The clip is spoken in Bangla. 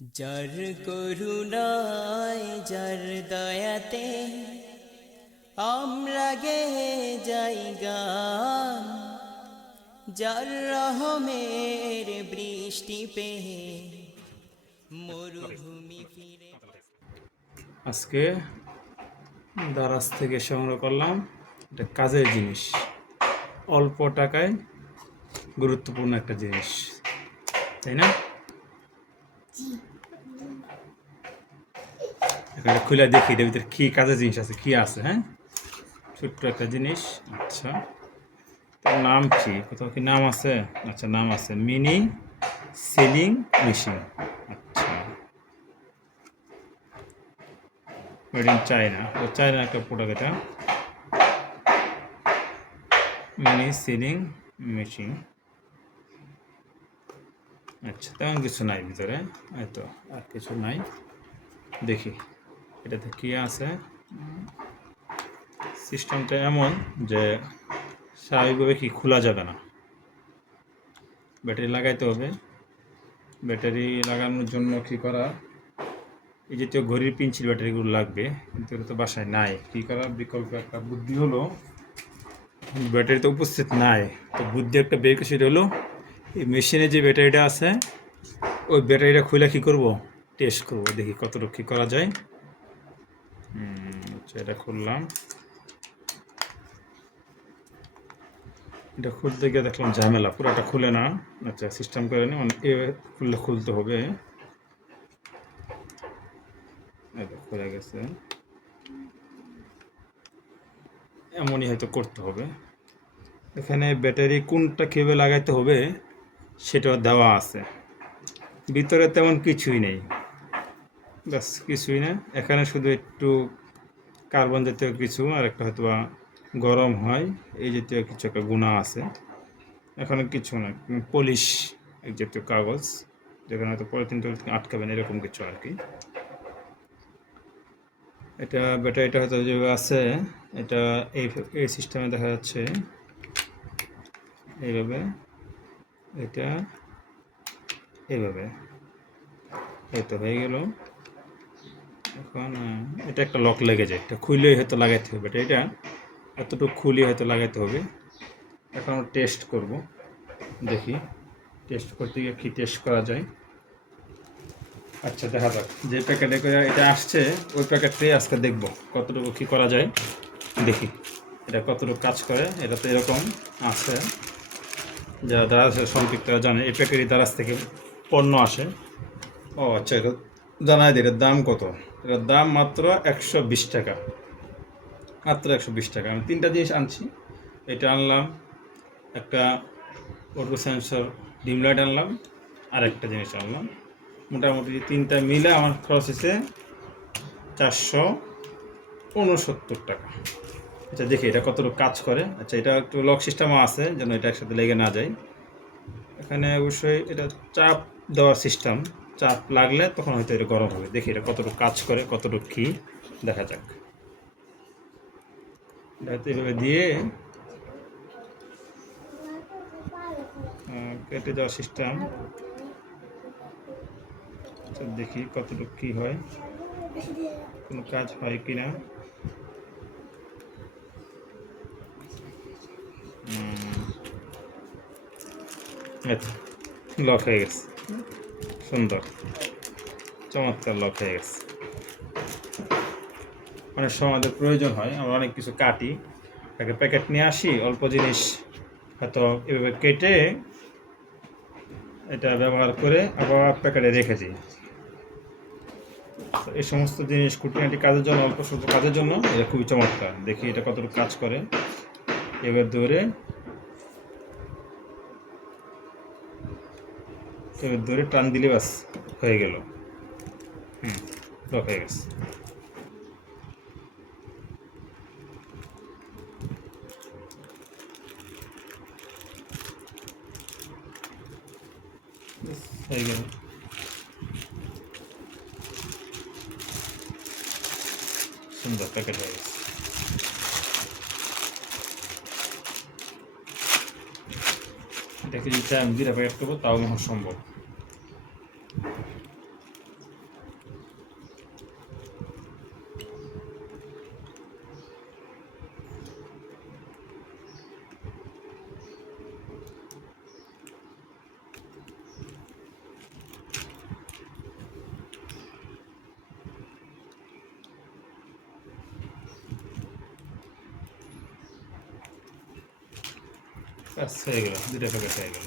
যার করুণায়, যার দয়াতে আমরা গে যাই গান। যার রহমের বৃষ্টি পেয়ে মরুভূমি ফিরে। আজকে দারাজ থেকে সংগ্রহ করলাম এটা কাজের জিনিস। অল্প টাকায় গুরুত্বপূর্ণ একটা জিনিস, তাই না? এখানে খুলে দেখি এটার ভিতরে কি কাজের জিনিস আছে কি আছে হ্যাঁ ছোট্ট একটা জিনিস আচ্ছা তার নাম কি কোথাও কি নাম আছে আচ্ছা নাম আছে মিনি সেলিং মেশিন আচ্ছা মেড ইন চায়না ও চায়না একটা প্রোডাক্ট এটা মিনি সিলিং মেশিন আচ্ছা তেমন কিছু নাই ভিতরে। হয়তো আর কিছু নাই। দেখি, এটাতে কি আছে? সিস্টেমটা এমন যে স্বাভাবিকভাবে কি খোলা যাবে না। ব্যাটারি লাগাইতে হবে। ব্যাটারি লাগানোর জন্য কি করা? এই জাতীয় ঘড়ির পিনচিল ব্যাটারিগুলো লাগবে, কিন্তু এটা তো বাসায় নাই। কী করার বিকল্প একটা বুদ্ধি হলো। ব্যাটারি তো উপস্থিত নাই। তো বুদ্ধি একটা বের করে সেটা হলো এই মেশিনে যে ব্যাটারিটা আছে, ওই ব্যাটারিটা খুলে কী করব? টেস্ট করব, দেখি কতটুকু কী করা যায়। আচ্ছা এটা খুললাম। এটা খুলতে গিয়ে দেখলাম ঝামেলা, পুরোটা খুলে না। আচ্ছা সিস্টেম করে নি মানে এ খুললে খুলতে হবে। খুলে গেছে। এমনই হয়তো করতে হবে। এখানে ব্যাটারি কোনটা কীভাবে লাগাইতে হবে সেটা দেওয়া আছে। ভিতরে তেমন কিছুই নেই। ব্যাস, কিছুই না। এখানে শুধু একটু কার্বন জাতীয় কিছু, আর একটা হয়তো গরম হয়। এই জাতীয় কিছু একটা গুণা আছে। এখানে কিছু না। পলিশ এই জাতীয় কাগজ, যেখানে হয়তো পলিথিন টলিথিন আটকাবেন, এরকম কিছু আর কি। এটা ব্যাটারিটা হয়তো যেভাবে আছে, এটা এই এই সিস্টেমে দেখা যাচ্ছে। এইভাবে। এটা এইভাবে এই তো হয়ে গেল। এখন এটা একটা লক লেগে যায়। এটা খুললেই হয়তো লাগাইতে হবে এটা এতটুকু খুলে হয়তো লাগাইতে হবে। এখন টেস্ট করব। দেখি টেস্ট করতে গিয়ে কী টেস্ট করা যায়। আচ্ছা দেখা যাক। যে প্যাকেটে করে এটা আসছে, ওই প্যাকেটটাই আজকে দেখব কতটুকু কী করা যায়। দেখি, এটা কতটুকু কাজ করে। এটা তো এরকম আছে। যারা দারাজ সম্পৃক্ত জানে এই প্যাকেটই দারাজ থেকে পণ্য আসে। ও আচ্ছা এটা জানাই দিই, এটার দাম কত? এটার দাম মাত্র একশো বিশ টাকা। মাত্র একশো বিশ টাকা। আমি তিনটা জিনিস আনছি। এটা আনলাম, একটা অটো সেন্সর, ডিম লাইট আনলাম আর একটা জিনিস আনলাম। মোটামুটি তিনটা মিলে আমার খরচ হয়েছে চারশো উনসত্তর টাকা। আচ্ছা দেখি এটা কতটুকু কাজ করে। আচ্ছা এটা একটু লক সিস্টেমও আছে, যেন এটা একসাথে লেগে না যায়। এখানে অবশ্যই এটা চাপ দেওয়ার সিস্টেম চাপ লাগলে তখন হয়তো এটা গরম হবে। দেখি এটা কতটুকু কাজ করে, কতটুকু কী, দেখা যাক। এভাবে দিয়ে কেটে দেওয়ার সিস্টেম আচ্ছা দেখি কতটুকু কী হয়। কোনো কাজ হয় কি না লক হয়ে গেছে। সুন্দর। চমৎকার লক হয়ে গেছে। অনেক সময় আমাদের প্রয়োজন হয়, আমরা অনেক কিছু কাটি, তাকে প্যাকেট নিয়ে আসি, অল্প জিনিস হয়তো এভাবে কেটে এটা ব্যবহার করে আবার প্যাকেটে রেখে দিই। এই সমস্ত জিনিস খুঁটিনাটি কাজের জন্য, অল্প স্বল্প কাজের জন্য, এটা খুবই চমৎকার। দেখি এটা কতটুকু কাজ করে। এবার ধরে এবার ধরে টান দিলে বাস হয়ে গেল। হুম লক হয়ে গেছে। হয়ে সুন্দর প্যাকেট হয়ে গেছে। এটাকে যদি চাই আমি দুটা প্যাকেট করব, তাও সম্ভব। কাজ হয়ে গেল দুটো প্যাকেট হয়ে গেল।